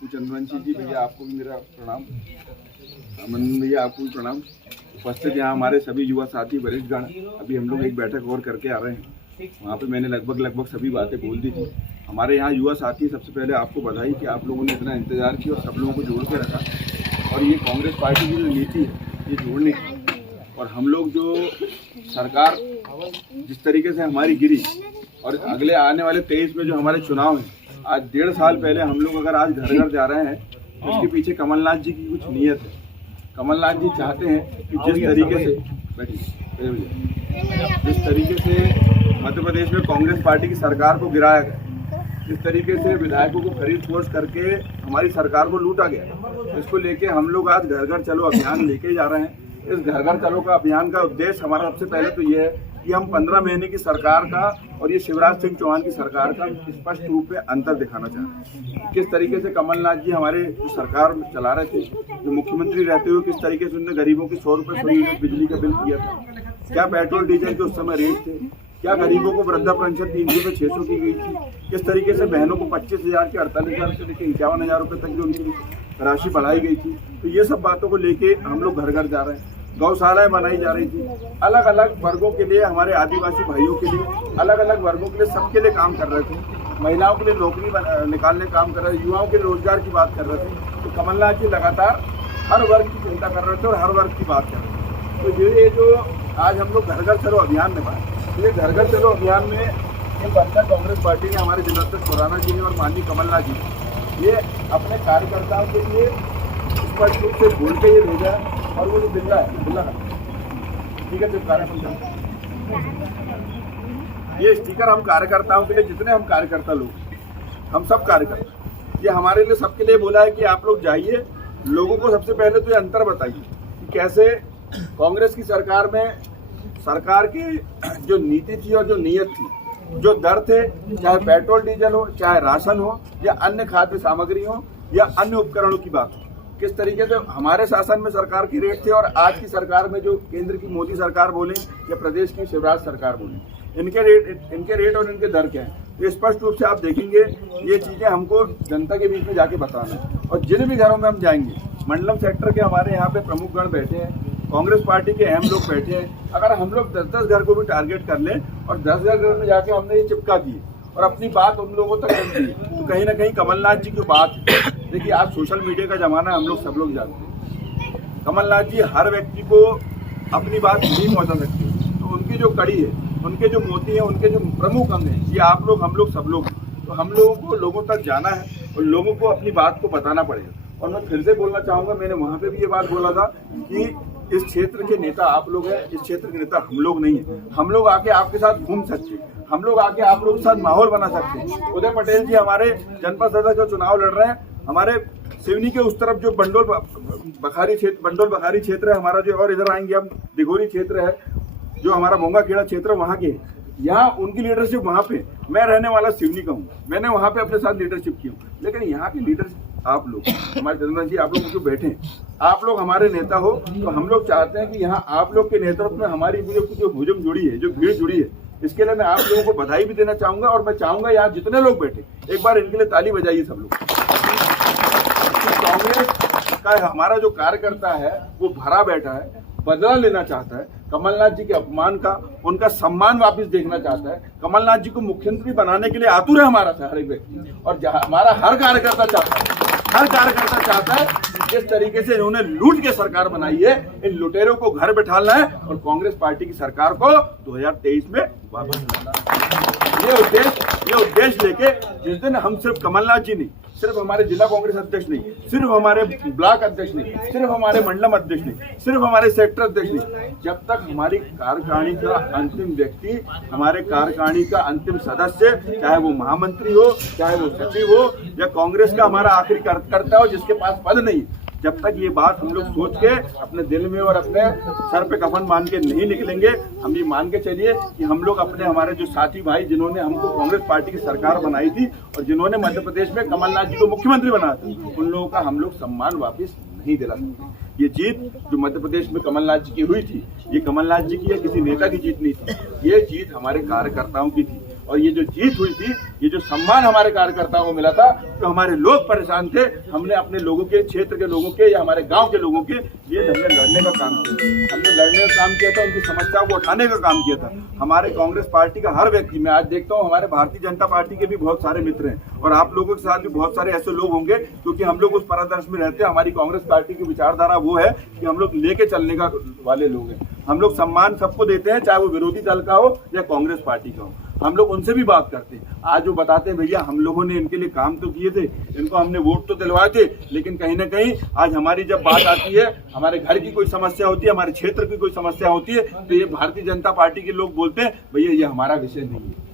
चंद्रवंशी जी भैया आपको भी मेरा प्रणाम। अमन भैया आपको भी प्रणाम। उपस्थित यहाँ हमारे सभी युवा साथी वरिष्ठगण, अभी हम लोग एक बैठक और करके आ रहे हैं। वहाँ पे मैंने लगभग सभी बातें बोल दी थी। हमारे यहाँ युवा साथी, सबसे पहले आपको बधाई कि आप लोगों ने इतना इंतजार किया और सब लोगों को जोड़ के रखा। और ये कांग्रेस पार्टी की जो नीति है ये जोड़ने की, और हम लोग जो सरकार जिस तरीके से हमारी गिरी, और अगले आने वाले 23 में जो हमारे चुनाव हैं, आज 1.5 साल पहले हम लोग अगर आज घर घर जा रहे हैं तो इसके पीछे कमलनाथ जी की कुछ नीयत है। कमलनाथ जी चाहते हैं कि जिस तरीके से जिस तरीके से मध्य प्रदेश में कांग्रेस पार्टी की सरकार को गिराया गया, जिस तरीके से विधायकों को खरीद फोर्स करके हमारी सरकार को लूटा गया, इसको लेके हम लोग आज घर घर चलो अभियान लेके जा रहे हैं। इस घर घर चलो का अभियान का उद्देश्य हमारा सबसे पहले तो ये है कि हम 15 महीने की सरकार का और ये शिवराज सिंह चौहान की सरकार का स्पष्ट रूप में अंतर दिखाना चाहते हैं। किस तरीके से कमलनाथ जी हमारे जो सरकार चला रहे थे, जो मुख्यमंत्री रहते हुए, किस तरीके से उन्होंने गरीबों की 100 रुपये फ्री बिजली का बिल किया था, क्या पेट्रोल डीजल के उस समय रेट थे, क्या गरीबों को वृद्धा पेंशन 300 से 600 की गई थी, किस तरीके से बहनों को 25,000 के 48,000 से लेकर 51,000 रुपये तक जो उनकी राशि बढ़ाई गई थी। तो ये सब बातों को लेके हम लोग घर घर जा रहे हैं। गौशालाएं बनाई जा रही थी, अलग अलग वर्गों के लिए, हमारे आदिवासी भाइयों के लिए, अलग अलग वर्गों के लिए, सबके लिए काम कर रहे थे। महिलाओं के लिए नौकरी निकालने काम कर रहे थे, युवाओं के रोजगार की बात कर रहे थे। तो कमलनाथ जी लगातार हर वर्ग की चिंता कर रहे थे और हर वर्ग की बात कर रहे थे। तो ये जो आज हम लोग घर घर चलो अभियान में पाए, ये घर घर चलो अभियान में ये बनता कांग्रेस पार्टी ने, हमारे जिलाध्यक्ष खुराना जी ने और माननीय कमलनाथ जी ने ये अपने कार्यकर्ताओं के लिए स्पष्ट रूप से बोल के ये भेजा है। और वो जो बिल्ला है, बिल्ला ठीक है, ये स्टिकर हम कार्यकर्ताओं के लिए, जितने हम कार्यकर्ता लोग, हम सब कार्यकर्ता, ये हमारे लिए सबके लिए बोला है कि आप लोग जाइए, लोगों को सबसे पहले तो ये अंतर बताइए कि कैसे कांग्रेस की सरकार में सरकार की जो नीति थी और जो नीयत थी, जो दर थे, चाहे पेट्रोल डीजल हो, चाहे राशन हो, या अन्य खाद्य सामग्री हो, या अन्य उपकरणों की बात हो, किस तरीके से हमारे शासन में सरकार की रेट थे और आज की सरकार में जो केंद्र की मोदी सरकार बोले या प्रदेश की शिवराज सरकार बोले, इनके रेट और इनके दर क्या है, तो स्पष्ट रूप से आप देखेंगे। ये चीजें हमको जनता के बीच में जाके बताना, और जिन भी घरों में हम जाएंगे, मंडलम सेक्टर के हमारे यहाँ पे प्रमुख गण बैठे हैं, कांग्रेस पार्टी के अहम लोग बैठे हैं। अगर हम लोग 10-10 घर को भी टारगेट कर लें और 10 घर में जाके हमने ये चिपका दिए और अपनी बात उन लोगों तक रख दी, तो कहीं ना कहीं कमलनाथ जी की बात है। देखिए, आज सोशल मीडिया का जमाना, हम लोग सब लोग जानते हैं, कमलनाथ जी हर व्यक्ति को अपनी बात नहीं पहुंचा सकते। तो उनकी जो कड़ी है, उनके जो मोती हैं, उनके जो प्रमुख अंग हैं, ये आप लोग, हम लोग, सब लोग। तो हम लोगों को लोगों तक जाना है और लोगों को अपनी बात को बताना पड़ेगा। और मैं फिर से बोलना चाहूँगा, मैंने वहाँ पे भी ये बात बोला था कि इस क्षेत्र के नेता आप लोग हैं, इस क्षेत्र के नेता हम लोग नहीं है। हम लोग आके आपके साथ घूम सकते हैं, हम लोग आके आप लोगों के साथ माहौल बना सकते हैं। उदय पटेल जी हमारे जनपद सदस्य जो चुनाव लड़ रहे हैं, हमारे सिवनी के उस तरफ जो बंडोल बखारी क्षेत्र है हमारा, जो और इधर आएंगे हम दिघोरी क्षेत्र है, जो हमारा मोंगा खेड़ा क्षेत्र, वहाँ के यहाँ उनकी लीडरशिप, वहाँ पे मैं रहने वाला सिवनी का हूँ, मैंने वहाँ पे अपने साथ लीडरशिप की हूँ। लेकिन यहाँ की लीडरशिप आप लोग, हमारे चंद्रवंशी जी, आप लोग जो बैठे, आप लोग हमारे नेता हो, तो हम लोग चाहते हैं कि यहाँ आप लोग के नेतृत्व में हमारी जो हुजूम जुड़ी है, जो भीड़ जुड़ी है, इसके लिए मैं आप लोगों को बधाई भी देना चाहूंगा। और मैं चाहूंगा यहाँ जितने लोग बैठे, एक बार इनके लिए ताली बजाइए सब लोग। कांग्रेस का हमारा जो कार्यकर्ता है वो भरा बैठा है, बदला लेना चाहता है, कमलनाथ जी के अपमान का, उनका सम्मान वापस देखना चाहता है, कमलनाथ जी को मुख्यमंत्री बनाने के लिए आतुर है हमारा हर एक व्यक्ति, और हमारा हर कार्यकर्ता चाहता है जिस तरीके से इन्होंने लूट के सरकार बनाई है, इन लुटेरों को घर बैठाना है और कांग्रेस पार्टी की सरकार को 2023 में वापस लाना है। ये उद्देश्य लेके जिस दिन हम सिर्फ कमलनाथ जी नहीं, सिर्फ हमारे जिला कांग्रेस अध्यक्ष नहीं, सिर्फ हमारे ब्लॉक अध्यक्ष नहीं, सिर्फ हमारे मंडलम अध्यक्ष नहीं, सिर्फ हमारे सेक्टर अध्यक्ष नहीं, जब तक हमारी कार्यकारिणी का अंतिम व्यक्ति, हमारे कार्यकारिणी का अंतिम सदस्य, चाहे वो महामंत्री हो, चाहे वो सचिव हो, या कांग्रेस का हमारा आखिरी कार्यकर्ता हो जिसके पास पद नहीं, जब तक ये बात हम लोग सोच के अपने दिल में और अपने सर पे कफन मान के नहीं निकलेंगे, हम ये मान के चलिए कि हम लोग अपने, हमारे जो साथी भाई जिन्होंने हमको कांग्रेस पार्टी की सरकार बनाई थी और जिन्होंने मध्य प्रदेश में कमलनाथ जी को मुख्यमंत्री बनाया था, उन लोगों का हम लोग सम्मान वापस नहीं दिला सकते। ये जीत जो मध्य प्रदेश में कमलनाथ जी की हुई थी, ये कमलनाथ जी की या किसी नेता की जीत नहीं थी, ये जीत हमारे कार्यकर्ताओं की थी। और ये जो जीत हुई थी, ये जो सम्मान हमारे कार्यकर्ताओं को मिला था, तो हमारे लोग परेशान थे, हमने अपने लोगों के, क्षेत्र के लोगों के या हमारे गांव के लोगों के लिए हमने लड़ने का काम किया, हमने लड़ने का काम किया था, उनकी समस्याओं को उठाने का काम किया था। हमारे कांग्रेस पार्टी का हर व्यक्ति, मैं आज देखता हूँ हमारे भारतीय जनता पार्टी के भी बहुत सारे मित्र हैं और आप लोगों के साथ भी बहुत सारे ऐसे लोग होंगे, क्योंकि हम लोग उस परिदर्श में रहते हैं। हमारी कांग्रेस पार्टी की विचारधारा वो है कि हम लोग लेके चलने का वाले लोग हैं। हम लोग सम्मान सबको देते हैं, चाहे वो विरोधी दल का हो या कांग्रेस पार्टी का हो। हम लोग उनसे भी बात करते हैं। आज वो बताते हैं भैया हम लोगों ने इनके लिए काम तो किए थे, इनको हमने वोट तो दिलवाए थे, लेकिन कहीं ना कहीं आज हमारी जब बात आती है, हमारे घर की कोई समस्या होती है, हमारे क्षेत्र की कोई समस्या होती है, तो ये भारतीय जनता पार्टी के लोग बोलते हैं भैया ये हमारा विषय नहीं है।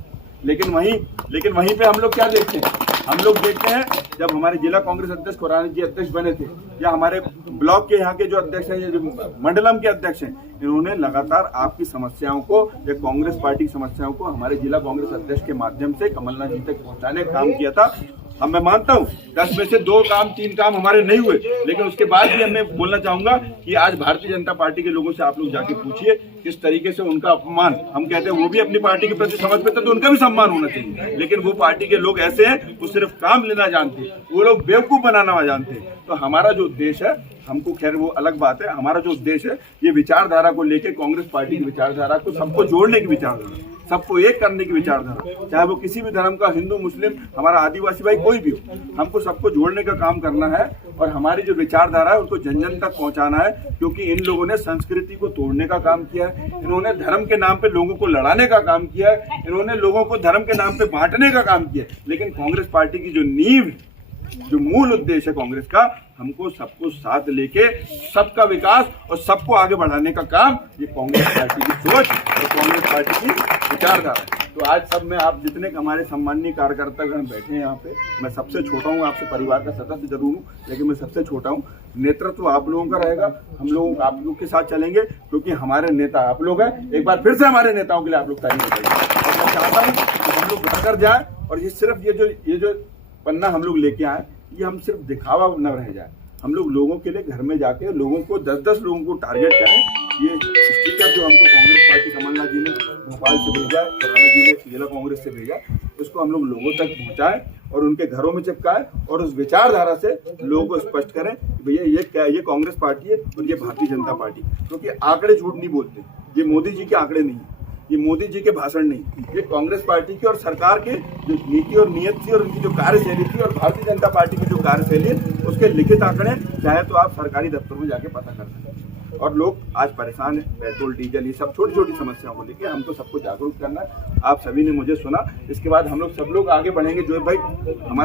लेकिन वहीं पे हम लोग क्या देखते हैं, हम लोग देखते हैं जब हमारे जिला कांग्रेस अध्यक्ष खुराना जी अध्यक्ष बने थे, या हमारे ब्लॉक के यहाँ के जो अध्यक्ष हैं, जो मंडलम के अध्यक्ष हैं, इन्होंने लगातार आपकी समस्याओं को या कांग्रेस पार्टी की समस्याओं को हमारे जिला कांग्रेस अध्यक्ष के माध्यम से कमलनाथ जी तक पहुंचाने का काम किया था। अब मैं मानता हूँ 10 में से 2 काम 3 काम हमारे नहीं हुए, लेकिन उसके बाद भी मैं बोलना चाहूंगा कि आज भारतीय जनता पार्टी के लोगों से आप लोग जाके पूछिए किस तरीके से उनका अपमान, हम कहते हैं वो भी अपनी पार्टी के प्रति समर्पित है तो उनका भी सम्मान होना चाहिए, लेकिन वो पार्टी के लोग ऐसे हैं वो सिर्फ काम लेना जानते हैं, वो लोग बेवकूफ बनाना जानते हैं। तो हमारा जो उद्देश्य है, हमको खैर वो अलग बात है, हमारा जो उद्देश्य है ये विचारधारा को लेकर, कांग्रेस पार्टी की विचारधारा को सबको जोड़ने की विचारधारा, सबको एक करने की विचारधारा, चाहे वो किसी भी धर्म का, हिंदू मुस्लिम, हमारा आदिवासी भाई कोई भी हो, हमको सबको जोड़ने का काम करना है। और हमारी जो विचारधारा है उसको जन जन तक पहुंचाना है, क्योंकि इन लोगों ने संस्कृति को तोड़ने का काम किया है, इन्होंने धर्म के नाम पे लोगों को लड़ाने का काम किया है, इन्होंने लोगों को धर्म के नाम पे बांटने का काम किया है। लेकिन कांग्रेस पार्टी की जो नींव, जो मूल उद्देश्य है कांग्रेस का, हमको सबको साथ लेके सबका विकास और सबको आगे बढ़ाने का काम, ये कांग्रेस पार्टी की सोच और कांग्रेस पार्टी की विचारधारा है। तो आज सब में आप जितने हमारे सम्माननीय कार्यकर्तागण बैठे हैं यहाँ पे, मैं सबसे छोटा हूँ, आपसे परिवार का सदस्य जरूर हूँ, लेकिन मैं सबसे छोटा हूँ। नेतृत्व आप लोगों का रहेगा, हम लोग आप लोग के साथ चलेंगे, क्योंकि हमारे नेता आप लोग हैं। एक बार फिर से हमारे नेताओं के लिए आप लोग तारीफ बताइए। और मैं चाहता हूँ कि हम लोग घर घर जाए और ये सिर्फ ये जो पन्ना हम लोग लेके आए, ये हम सिर्फ दिखावा न रह जाए, हम लोग लोगों के लिए घर में जाके लोगों को 10-10 लोगों को टारगेट करें। ये स्टिकर जो हमको कांग्रेस पार्टी कमलनाथ जी ने भोपाल से भेजा, खुराना जी ने जिला कांग्रेस से भेजा, उसको हम लोग लोगों तक पहुंचाएं और उनके घरों में चिपकाएं और उस विचारधारा से लोगों को स्पष्ट करें कि भैया ये कांग्रेस पार्टी है और ये भारतीय जनता पार्टी। क्योंकि आंकड़े झूठ नहीं बोलते, ये मोदी जी के आंकड़े नहीं, ये मोदी जी के भाषण नहीं, ये कांग्रेस पार्टी की और सरकार के जो नीति और नियत थी और उनकी जो कार्यशैली थी और भारतीय जनता पार्टी की जो कार्यशैली है, उसके लिखित आंकड़े चाहे तो आप सरकारी दफ्तरों में जाके पता कर सकते हैं। और लोग आज परेशान हैं, पेट्रोल डीजल ये सब छोटी छोटी समस्याओं को लेकर हमको सबको जागरूक करना है। आप सभी ने मुझे सुना, इसके बाद हम लोग सब लोग आगे बढ़ेंगे। जो भाई हमारे